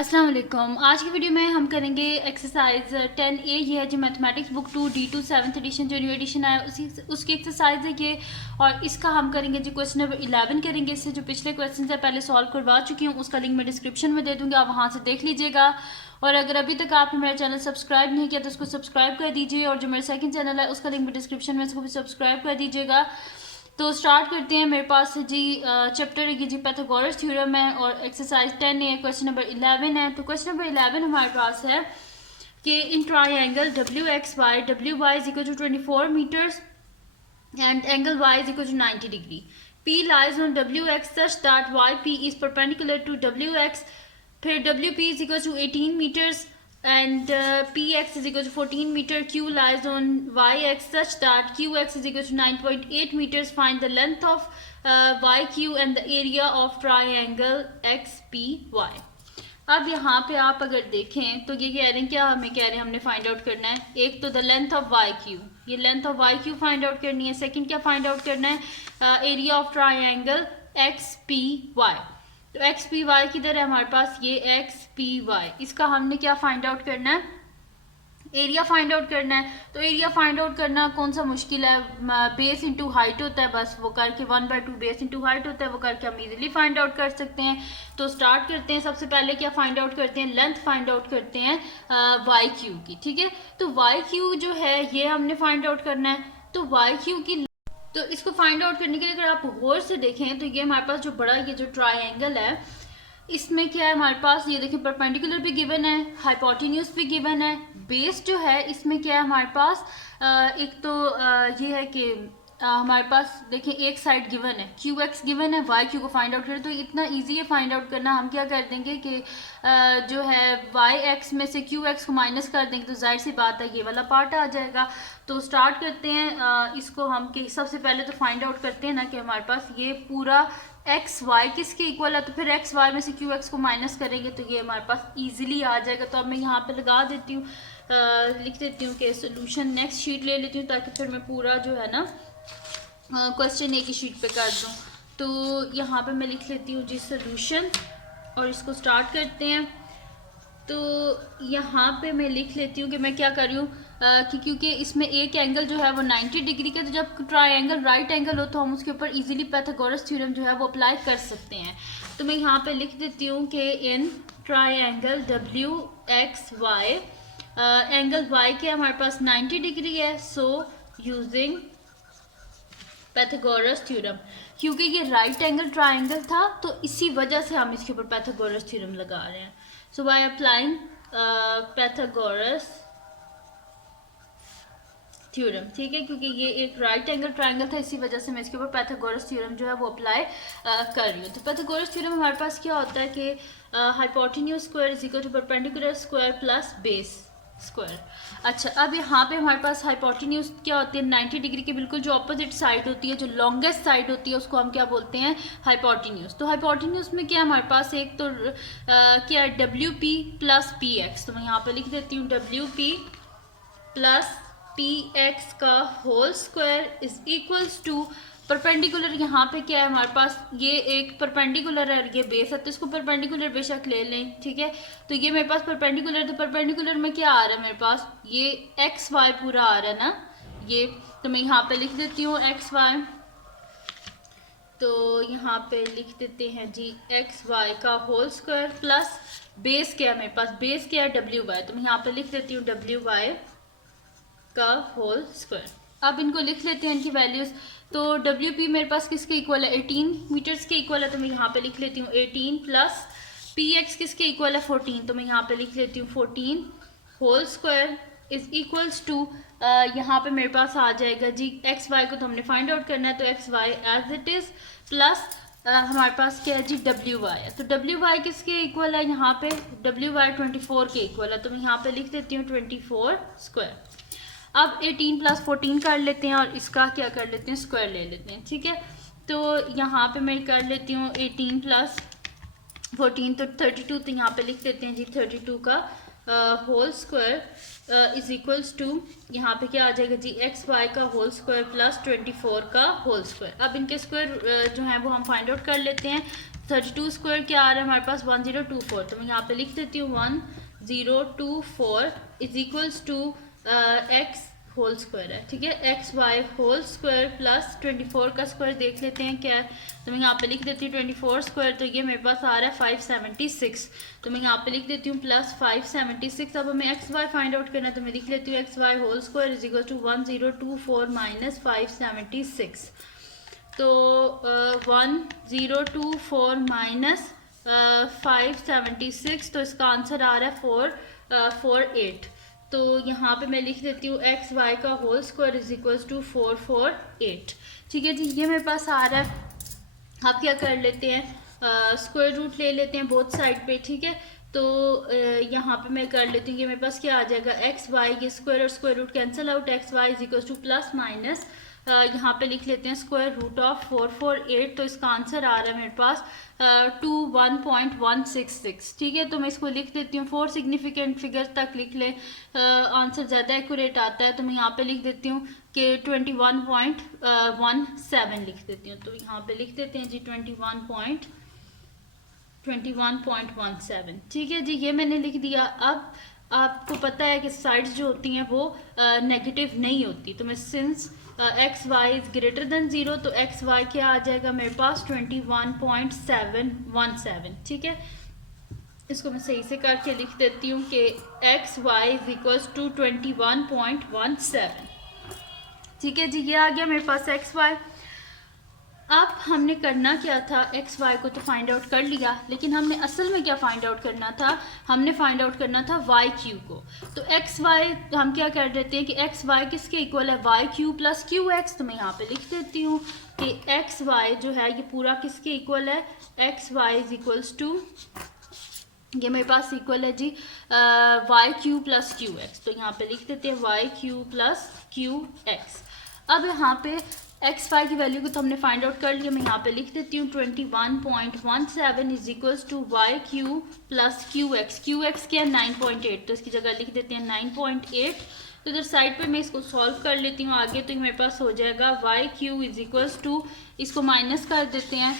अस्सलाम वालेकुम। आज की वीडियो में हम करेंगे एक्सरसाइज 10A। ये है जी mathematics book 2 D2 7th edition जो न्यू एडिशन आया उसकी एक्सरसाइज है ये। और इसका हम करेंगे जी क्वेश्चन नंबर 11 करेंगे। इससे जो पिछले क्वेश्चन है पहले सॉल्व करवा चुकी हूँ, उसका लिंक मैं डिस्क्रिप्शन में दे दूँगी, आप वहाँ से देख लीजिएगा। और अगर अभी तक आपने मेरा चैनल सब्सक्राइब नहीं किया तो उसको सब्सक्राइब कर दीजिए, और जो मेरा सेकंड चैनल है उसका लिंक भी डिस्क्रिप्शन में, उसको भी सब्सक्राइब कर दीजिएगा। तो स्टार्ट करते हैं। मेरे पास जी चैप्टर है जी पैथागोरस थ्योरम है, और एक्सरसाइज 10 है, क्वेश्चन नंबर 11 है। तो क्वेश्चन नंबर 11 हमारे पास है कि in triangle WXY is equal to 24 meters and angle y is equal to 90 degree. P lies on WX such that YP is perpendicular to WX. फिर WP is equal to 18 meters and PX is equal to 14 meter. Q lies on YX such that QX is equal to 9.8 meters. Find the length of YQ and the area of triangle XPY. अब यहाँ पे आप अगर देखें तो ये कह रहे हैं, क्या हमें कह रहे हैं, हमने फाइंड आउट करना है एक तो the length of Y Q, ये length of Y Q find out करनी है। सेकंड क्या फाइंड आउट करना है, area of triangle X P Y. तो एक्स पी वाई किधर है हमारे पास, ये एक्स पी वाई, इसका हमने क्या फाइंड आउट करना है, एरिया फाइंड आउट करना है। तो एरिया फाइंड आउट करना कौन सा मुश्किल है, बेस इंटू हाइट होता है, बस वो करके 1/2 बेस इंटू हाइट होता है, वो करके हम इजीली फाइंड आउट कर सकते हैं। तो स्टार्ट करते हैं। सबसे पहले क्या फाइंड आउट करते हैं, लेंथ फाइंड आउट करते हैं वाई क्यू की, ठीक है। तो वाई क्यू जो है ये हमने फाइंड आउट करना है। तो वाई क्यू की, तो इसको फाइंड आउट करने के लिए अगर आप गौर से देखें तो ये हमारे पास जो बड़ा ये जो ट्राइंगल है, इसमें क्या है हमारे पास, ये देखिए परपेंडिकुलर भी गिवन है, हाइपोटेन्यूज भी गिवन है, बेस जो है इसमें क्या है हमारे पास, एक तो ये है कि हमारे पास देखिए एक साइड गिवन है, क्यू एक्स गिवन है, वाई क्यू को फाइंड आउट करें तो इतना इजी है फाइंड आउट करना। हम क्या कर देंगे कि जो है वाई एक्स में से क्यू एक्स को माइनस कर देंगे तो जाहिर सी बात है ये वाला पार्ट आ जाएगा। तो स्टार्ट करते हैं इसको हम कि सबसे पहले तो फाइंड आउट करते हैं ना कि हमारे पास ये पूरा एक्स वाई किसके इक्वल है, तो फिर एक्स वाई में से क्यू एक्स को माइनस करेंगे तो ये हमारे पास इजीली आ जाएगा। तो अब मैं यहाँ पे लगा देती हूँ, लिख देती हूँ कि सोल्यूशन, नेक्स्ट शीट ले लेती हूँ ताकि फिर मैं पूरा जो है ना क्वेश्चन एक ही शीट पे कर दूँ। तो यहाँ पे मैं लिख लेती हूँ जी सोल्यूशन, और इसको स्टार्ट करते हैं। तो यहाँ पे मैं लिख लेती हूँ कि मैं क्या कर रही हूँ कि क्योंकि इसमें एक एंगल जो है वो 90 डिग्री का, तो जब ट्राइंगल राइट एंगल हो तो हम उसके ऊपर इजीली पैथागोरस थ्योरम जो है वो अप्लाई कर सकते हैं। तो मैं यहाँ पे लिख देती हूँ कि in triangle WXY angle Y के हमारे पास 90 डिग्री है। सो यूजिंग पैथागोरस थ्योरम, क्योंकि ये राइट एंगल ट्राइंगल था तो इसी वजह से हम इसके ऊपर पैथागोरस थ्योरम लगा रहे हैं। सो बाय अप्लाइंग पैथागोरस थ्योरम, ठीक है, क्योंकि ये एक राइट एंगल ट्राइंगल था इसी वजह से मैं इसके ऊपर पैथागोरस थ्योरम जो है वो अप्लाई कर रही हूँ। तो पैथागोरस थ्योरम हमारे पास क्या होता है कि hypotenuse square is equal to perpendicular square plus base square. अच्छा, अब यहाँ पे हमारे पास हाइपोटेन्यूज क्या होती है, 90 डिग्री के बिल्कुल जो अपोजिट साइड होती है, जो लॉन्गेस्ट साइड होती है, उसको हम क्या बोलते हैं, हाइपोटेन्यूज। तो हाइपोटेन्यूज में क्या हमारे पास एक तो क्या है, WP प्लस PX। तो मैं यहाँ पे लिख देती हूँ WP प्लस PX का whole square is equals to perpendicular, यहाँ पे क्या है हमारे पास, ये एक परपेंडिकुलर है और ये बेस है, तो इसको परपेंडिकुलर बेशक ले लें, ठीक है। तो ये मेरे पास परपेंडिकुलर, तो परपेंडिकुलर में क्या आ रहा है मेरे पास, ये XY पूरा आ रहा है ना ये। तो मैं यहाँ पे लिख देती हूँ XY, तो यहाँ पे लिख देते हैं जी XY का होल स्क्वायर प्लस बेस क्या है मेरे पास, बेस क्या है WY, तो मैं यहाँ पे लिख देती हूँ WY का होल स्क्वायर। अब इनको लिख लेते हैं इनकी वैल्यूज। तो WP मेरे पास किसके इक्वल है, 18 मीटर्स के इक्वल है, तो मैं यहाँ पे लिख लेती हूँ 18 प्लस PX किसके इक्वल है, 14, तो मैं यहाँ पे लिख लेती हूँ 14 whole square is equals to, यहाँ पे मेरे पास आ जाएगा जी XY को तो हमने फाइंड आउट करना है, तो XY as it is plus हमारे पास क्या है जी WY है। तो WY किसके इक्वल है, यहाँ पे WY 24 के इक्वल है, तो मैं यहाँ पे लिख देती हूँ 24 स्क्वायर। अब 18 प्लस 14 कर लेते हैं और इसका क्या कर लेते हैं, स्क्वायर ले लेते हैं, ठीक है। तो यहाँ पे मैं कर लेती हूँ 18 प्लस 14 तो 32, तो यहाँ पे लिख देते हैं जी 32 का whole square is equals to, यहाँ पे क्या आ जाएगा जी XY का होल स्क्वायर प्लस 24 का होल स्क्वायर। अब इनके स्क्वायर जो है वो हम फाइंड आउट कर लेते हैं। 32 स्क्वायर क्या आ रहा है हमारे पास 1024, तो मैं यहाँ पे लिख देती हूँ 1024 is equals to X whole square है, ठीक है, X Y whole square plus 24 का स्क्वायर देख लेते हैं क्या है, तो मैं यहाँ पे लिख देती हूँ 24 स्क्वायर, तो ये मेरे पास आ रहा है 576, तो मैं यहाँ पे लिख देती हूँ प्लस 576। अब हमें एक्स वाई फाइंड आउट करना है, तो मैं लिख लेती हूँ X Y whole square is equal to 1024 minus 576, तो 1024 माइनस 576, तो इसका आंसर आ रहा है 448, तो यहाँ पे मैं लिख देती हूँ एक्स वाई का whole square is equals to 448, ठीक है जी, ये मेरे पास आ रहा है। आप क्या कर लेते हैं स्क्वायर रूट ले लेते हैं बोथ साइड पे, ठीक है, तो यहाँ पे मैं कर लेती हूँ कि मेरे पास क्या आ जाएगा एक्स वाई के स्क्वायर और square root cancel out, X Y is equals to plus minus यहाँ पे लिख लेते हैं स्क्वायर रूट ऑफ 448, तो इसका आंसर आ रहा है मेरे पास 21.166, ठीक है, तो मैं इसको लिख देती हूँ 4 सिग्निफिकेंट फिगर्स तक लिख लें, आंसर ज़्यादा एक्यूरेट आता है, तो मैं यहाँ पे लिख देती हूँ कि 21.17 लिख देती हूँ, तो यहाँ पे लिख देते हैं जी 21.17, ठीक है जी, ये मैंने लिख दिया। अब आपको पता है कि साइड्स जो होती हैं वो नेगेटिव नहीं होती, तो मैं since X Y is greater than 0, तो एक्स वाई क्या आ जाएगा मेरे पास 21.717, ठीक है, इसको मैं सही से करके लिख देती हूँ कि X Y is equals to 21.17, ठीक है जी, ये आ गया मेरे पास एक्स वाई। अब हमने करना क्या था, एक्स वाई को तो फाइंड आउट कर लिया, लेकिन हमने असल में क्या फाइंड आउट करना था, हमने फाइंड आउट करना था वाई क्यू को, तो एक्स वाई हम क्या कर देते हैं कि एक्स वाई किसके इक्वल है Y Q plus Q X, तो मैं यहाँ पे लिख देती हूँ कि एक्स वाई जो है ये पूरा किसके इक्वल है, X Y is equals to, ये मेरे पास इक्वल है जी Y Q plus Q X, तो यहाँ पे लिख देते हैं Y Q plus Q X. अब यहाँ पे एक्स वाई की वैल्यू को तो हमने फाइंड आउट कर लिया, मैं यहाँ पे लिख देती हूँ 21.17 is equals to Y Q plus Q X क्या है 9.8, तो इसकी जगह लिख देते हैं 9.8, तो इधर साइड पे मैं इसको सॉल्व कर लेती हूँ आगे, तो मेरे पास हो जाएगा Y Q is equals to, इसको माइनस कर देते हैं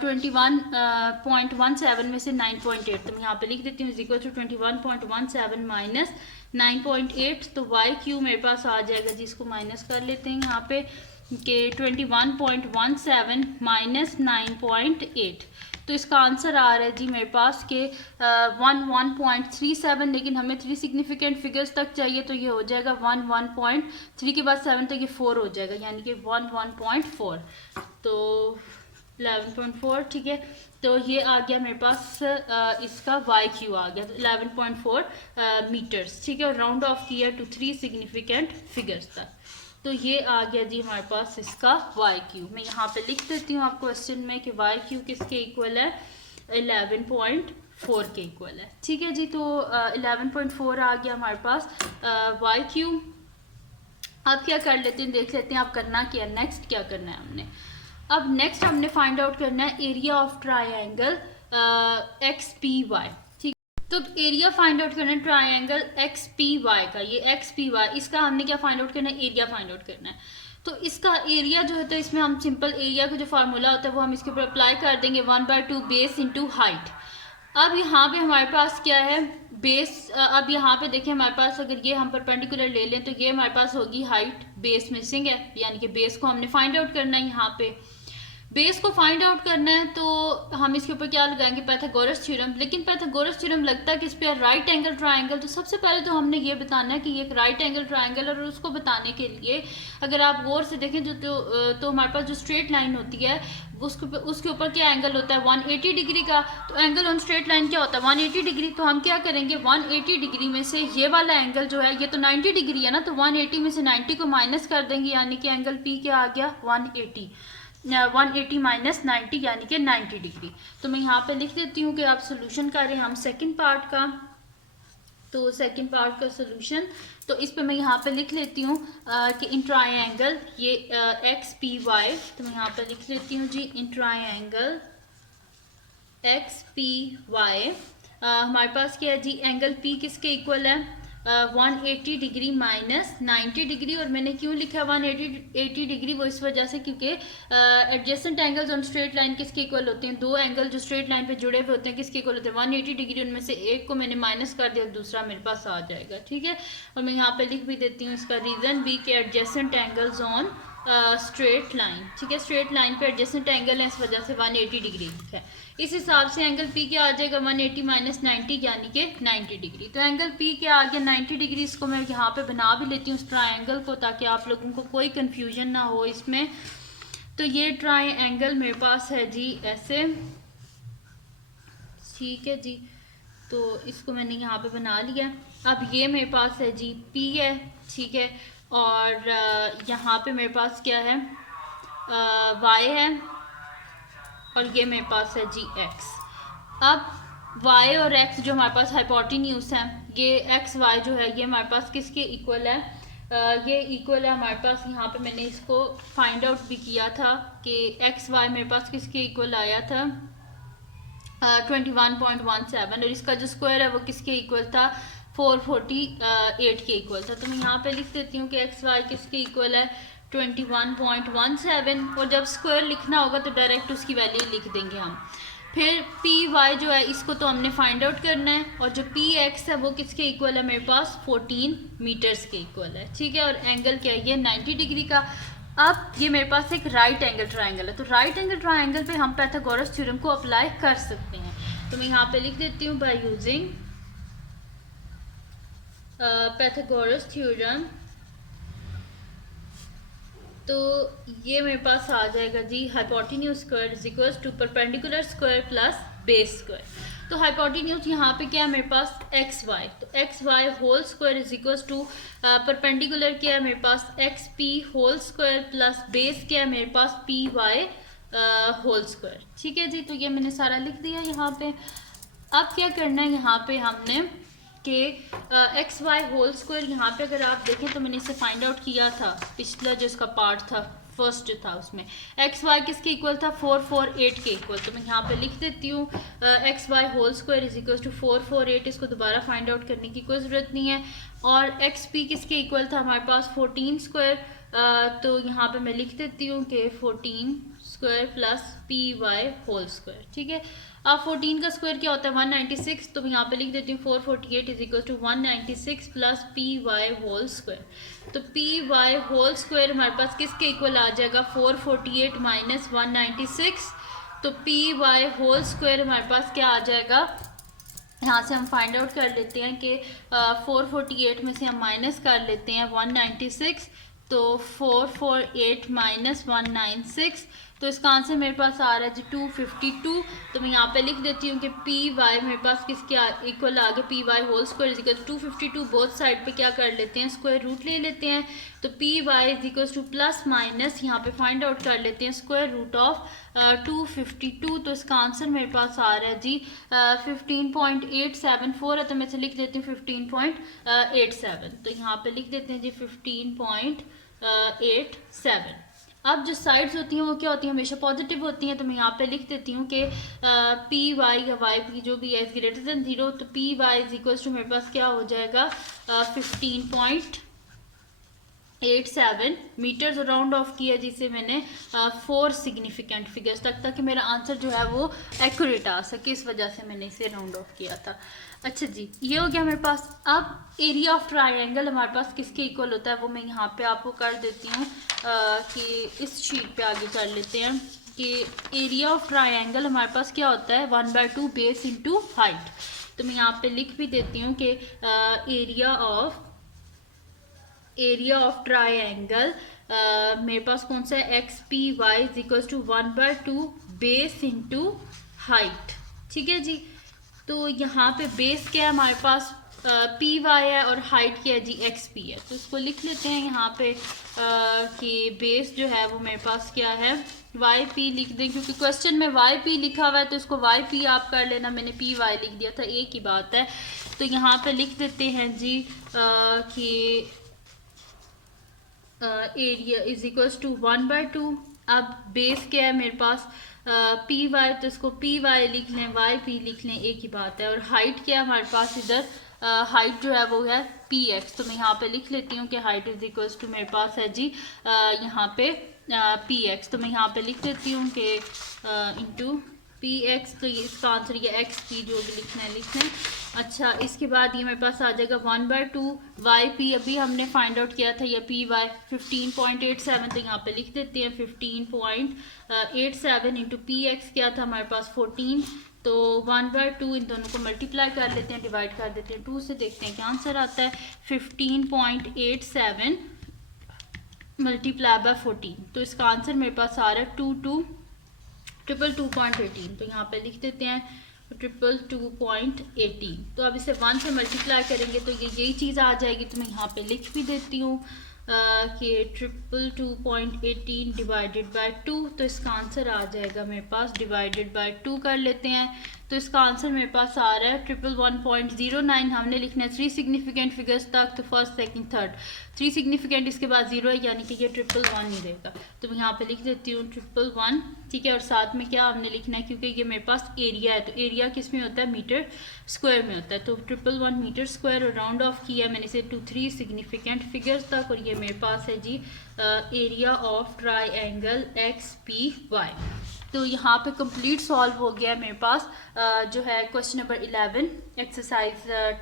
21.17 में से 9.8, तो मैं यहाँ पे लिख देती हूँ इज इक्वल टू 21.17 माइनस 9.8, तो वाई क्यू मेरे पास आ जाएगा जी, इसको माइनस कर लेते हैं यहाँ पे कि 21.17 माइनस 9.8, तो इसका आंसर आ रहा है जी मेरे पास के 11.37, लेकिन हमें 3 सिग्निफिकेंट फिगर्स तक चाहिए, तो ये हो जाएगा 11.3 के बाद 7 तक ये 4 हो जाएगा, यानी कि 11.4, तो 11.4, ठीक है, तो ये आ गया मेरे पास इसका वाई क्यू आ गया 11.4 मीटर्स, ठीक है, और राउंड ऑफ किया टू 3 सिग्निफिकेंट फिगर्स तक, तो ये आ गया जी हमारे पास इसका वाई क्यू। मैं यहाँ पे लिख देती हूँ आपको क्वेश्चन में कि वाई क्यू किसके इक्वल है 11.4 के इक्वल है, ठीक है जी, तो 11.4 आ गया हमारे पास वाई क्यू। अब क्या कर लेते हैं, देख लेते हैं आप करना क्या, नेक्स्ट क्या करना है हमने, अब नेक्स्ट हमने फाइंड आउट करना है area of triangle X P Y, तो एरिया फाइंड आउट करना है ट्राइंगल एक्स पी वाई का, ये एक्स पी वाई, इसका हमने क्या फाइंड आउट करना है, एरिया फाइंड आउट करना है, तो इसका एरिया जो है, तो इसमें हम सिंपल एरिया का जो फार्मूला होता है वो हम इसके ऊपर अप्लाई कर देंगे 1/2 बेस इंटू हाइट। अब यहाँ पे हमारे पास क्या है बेस, अब यहाँ पे देखें हमारे पास अगर ये हम परपेंडिकुलर ले लें तो ये हमारे पास होगी हाइट, बेस मिसिंग है, यानी कि बेस को हमने फाइंड आउट करना है, यहाँ पे बेस को फाइंड आउट करना है, तो हम इसके ऊपर क्या लगाएंगे पाइथागोरस थ्योरम, लेकिन पाइथागोरस थ्योरम लगता है किस पे, राइट एंगल ट्रायंगल, तो सबसे पहले तो हमने ये बताना है कि ये एक राइट एंगल ट्रायंगल, और उसको बताने के लिए अगर आप गौर से देखें तो हमारे पास जो स्ट्रेट लाइन होती है उसके ऊपर क्या एंगल होता है 180 डिग्री का, तो एंगल ऑन स्ट्रेट लाइन क्या होता है 180 डिग्री, तो हम क्या करेंगे 180 डिग्री में से ये वाला एंगल जो है ये तो 90 डिग्री है ना, तो 180 में से 90 को माइनस कर देंगे, यानी कि एंगल पी क्या आ गया 180 माइनस 90 यानी कि 90 डिग्री। तो मैं यहाँ पे लिख देती हूँ कि आप सोल्यूशन करें हम सेकंड पार्ट का, तो सेकंड पार्ट का सोल्यूशन, तो इस पे मैं यहाँ पे लिख लेती हूँ कि इन ट्रायंगल ये एक्स पी वाई, तो मैं यहाँ पे लिख लेती हूँ जी in triangle X P Y हमारे पास क्या है जी, एंगल पी किसके इक्वल है 180 डिग्री माइनस 90 डिग्री। और मैंने क्यों लिखा 180 डिग्री, वो इस वजह से क्योंकि adjacent angles on straight line किसके इक्वल होते हैं, दो एंगल जो स्ट्रेट लाइन पे जुड़े हुए होते हैं किसके इक्वल होते हैं 180 डिग्री। उनमें से एक को मैंने माइनस कर दिया, दूसरा मेरे पास आ जाएगा, ठीक है। और मैं यहाँ पे लिख भी देती हूँ इसका रीज़न भी कि adjacent angles on straight line, ठीक है, स्ट्रेट लाइन पे एडजेसेंट एंगल है, इस वजह से 180 डिग्री है। इस हिसाब से एंगल पी क्या आ जाएगा 180 माइनस 90 यानी कि 90 डिग्री। तो एंगल पी क्या आ गया 90 डिग्री। इसको मैं यहाँ पे बना भी लेती हूँ उस ट्रायंगल को, ताकि आप लोगों को कोई कंफ्यूजन ना हो इसमें। तो ये ट्रायंगल मेरे पास है जी ऐसे, ठीक है जी। तो इसको मैंने यहाँ पे बना लिया। अब ये मेरे पास है जी पी है, ठीक है। और यहाँ पे मेरे पास क्या है वाई है, और ये मेरे पास है जी एक्स। अब y और x जो हमारे पास हाइपोटेन्यूज है, ये x y जो है ये हमारे पास किसके इक्वल है, ये इक्वल है हमारे पास। यहाँ पे मैंने इसको फाइंड आउट भी किया था कि x y मेरे पास किसके इक्वल आया था 21.17, और इसका जो स्क्वायर है वो किसके इक्वल था 448 के इक्वल था। तो मैं यहाँ पे लिख देती हूँ कि एक्स वाई किसके इक्वल है 21.17, और जब स्क्वायर लिखना होगा तो डायरेक्ट उसकी वैल्यू लिख देंगे हम। फिर पी वाई जो है इसको तो हमने फाइंड आउट करना है, और जो पी एक्स है वो किसके इक्वल है मेरे पास 14 मीटर्स के इक्वल है, ठीक है। और एंगल क्या है ये 90 डिग्री का। अब ये मेरे पास एक राइट एंगल ट्रायंगल है, तो राइट एंगल ट्रायंगल पे हम पाइथागोरस थ्योरम को अप्लाई कर सकते हैं। तो मैं यहाँ पे लिख देती हूँ बाय यूजिंग पाइथागोरस थ्योरम। तो ये मेरे पास आ जाएगा जी hypotenuse square is equal to perpendicular square plus base square. तो हाइपोटेन्यूज यहाँ पे क्या है मेरे पास एक्स वाई, तो X Y whole square is equal to perpendicular क्या है मेरे पास X P whole square plus base क्या है मेरे पास पी वाई होल स्क्वायर, ठीक है जी। तो ये मैंने सारा लिख दिया यहाँ पे। अब क्या करना है यहाँ पे हमने कि एक्स वाई होल स्क्वायर, यहाँ पे अगर आप देखें तो मैंने इसे फाइंड आउट किया था पिछला जो इसका पार्ट था फर्स्ट जो था उसमें एक्स वाई किसके इक्वल था 448 के इक्वल। तो मैं यहाँ पे लिख देती हूँ X Y whole square is equal to 448, इसको दोबारा फाइंड आउट करने की कोई ज़रूरत नहीं है। और एक्स पी किसके इक्वल था हमारे पास 14 स्क्वायर, तो यहाँ पे मैं लिख देती हूँ कि 14 square plus P Y whole square, ठीक है। अब 14 का स्क्वायर क्या होता है 196, तो मैं यहाँ पे लिख देती हूँ 448 is equal to 196 plus P Y whole square. तो पी वाई होल स्क्वायर हमारे पास किसके इक्वल आ जाएगा 448 माइनस 196। तो पी वाई होल स्क्वायर हमारे पास क्या आ जाएगा, यहाँ से हम फाइंड आउट कर लेते हैं कि 448 में से हम माइनस कर लेते हैं 196, तो 448 माइनस 196, तो इसका आंसर मेरे पास आ रहा है जी 252। तो मैं यहाँ पे लिख देती हूँ कि पी वाई मेरे पास किसके इक्वल आ गया P Y whole square is equal to 252। Both side पे क्या कर लेते हैं स्क्वायर रूट ले लेते हैं। तो P Y is equal to plus minus यहाँ पे फाइंड आउट कर लेते हैं स्क्वायर रूट ऑफ 252। तो इसका आंसर मेरे पास आ रहा है जी 15.874 है, तो मैं इसे लिख देती हूँ 15.87। तो यहाँ पे लिख देते हैं जी 15.87। अब जो साइड्स होती हैं वो क्या होती हैं हमेशा पॉजिटिव होती हैं। तो मैं यहाँ पे लिख देती हूँ कि पी वाई या वाई पी जो भी है इज ग्रेटर देन 0, तो P Y is equal to मेरे पास क्या हो जाएगा 15.87 मीटर्स। राउंड ऑफ किया जिसे मैंने 4 सिग्निफिकेंट फिगर्स तक, ताकि मेरा आंसर जो है वो एक्यूरेट आ सके, इस वजह से मैंने इसे राउंड ऑफ किया था। अच्छा जी, ये हो गया मेरे पास। अब एरिया ऑफ ट्रायंगल हमारे पास किसके इक्वल होता है वो मैं यहाँ पे आपको कर देती हूँ कि इस शीट पे आगे कर लेते हैं कि एरिया ऑफ ट्रायंगल हमारे पास क्या होता है 1/2 बेस इंटू हाइट। तो मैं यहाँ पे लिख भी देती हूँ कि एरिया ऑफ ट्रायंगल मेरे पास कौन सा है X P Y is equal to 1/2 base into height, ठीक है जी। तो यहाँ पे बेस क्या है हमारे पास पी वाई है और हाइट क्या है जी एक्स पी है। तो इसको लिख लेते हैं यहाँ पे कि बेस जो है वो मेरे पास क्या है वाई पी लिख दें, क्योंकि क्वेश्चन में वाई पी लिखा हुआ है तो इसको वाई पी आप कर लेना, मैंने पी वाई लिख दिया था, एक ही बात है। तो यहाँ पे लिख देते हैं जी कि एरिया इज इक्वल्स टू 1/2। अब बेस क्या है मेरे पास पी वाई, तो इसको पी वाई लिख लें वाई पी लिख लें, एक ही बात है। और हाइट क्या है हमारे पास इधर हाइट जो है वो है पी एक्स। तो मैं यहाँ पे लिख लेती हूँ कि हाइट इज इक्वल्स टू मेरे पास है जी यहाँ पे पी एक्स। तो मैं यहाँ पे लिख देती हूँ कि इंटू पी एक्स। तो ये इसका आंसर ये एक्स पी जो भी लिखना है लिख लें। अच्छा, इसके बाद ये मेरे पास आ जाएगा 1/2 वाई पी। अभी हमने फाइंड आउट किया था ये पी वाई 15.87। तो यहाँ पे लिख देते हैं 15.87 इंटू पी एक्स क्या था हमारे पास 14। तो 1/2 इन दोनों को मल्टीप्लाई कर लेते हैं, डिवाइड कर देते हैं 2 से, देखते हैं क्या आंसर आता है। 15.87 मल्टीप्लाई बाय 14। तो इसका आंसर मेरे पास आ रहा है 222.18। तो यहाँ पे लिख देते हैं 222.18। तो अब इसे 1 से मल्टीप्लाई करेंगे तो ये यही चीज़ आ जाएगी। तो मैं यहाँ पे लिख भी देती हूँ कि 222.18 डिवाइडेड बाय 2। तो इसका आंसर आ जाएगा मेरे पास, डिवाइडेड बाय 2 कर लेते हैं तो इसका आंसर मेरे पास आ रहा है 111.09। हमने लिखना है 3 सिग्निफिकेंट फिगर्स तक, तो फर्स्ट सेकंड थर्ड 3 सिग्निफिकेंट, इसके बाद 0 है यानी कि ये 111 नहीं रहेगा। तो मैं यहाँ पे लिख देती हूँ 111, ठीक है। और साथ में क्या हमने लिखना है, क्योंकि ये मेरे पास एरिया है, तो एरिया किस में होता है, मीटर स्क्वायर में होता है। तो 111 मीटर स्क्वायर, और राउंड ऑफ किया मैंने इसे 3 सिग्निफिकेंट फिगर्स तक, और ये मेरे पास है जी area of triangle X P Y. तो यहाँ पे कंप्लीट सॉल्व हो गया मेरे पास जो है क्वेश्चन नंबर 11 एक्सरसाइज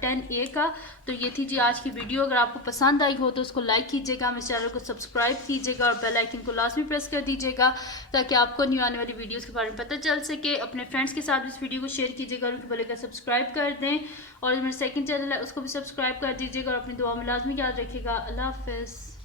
10A का। तो ये थी जी आज की वीडियो। अगर आपको पसंद आई हो तो उसको लाइक कीजिएगा, मेरे चैनल को सब्सक्राइब कीजिएगा और बेल आइकन को लाजमी प्रेस कर दीजिएगा ताकि आपको न्यू आने वाली वीडियोस के बारे में पता चल सके। अपने फ्रेंड्स के साथ इस वीडियो को शेयर कीजिएगा और उनको बोलेगा सब्सक्राइब कर दें, और मेरा सेकंड चैनल है उसको भी सब्सक्राइब कर दीजिएगा, और अपनी दुआ में लाजमी याद रखिएगा। अल्लाह हाफ़िज़।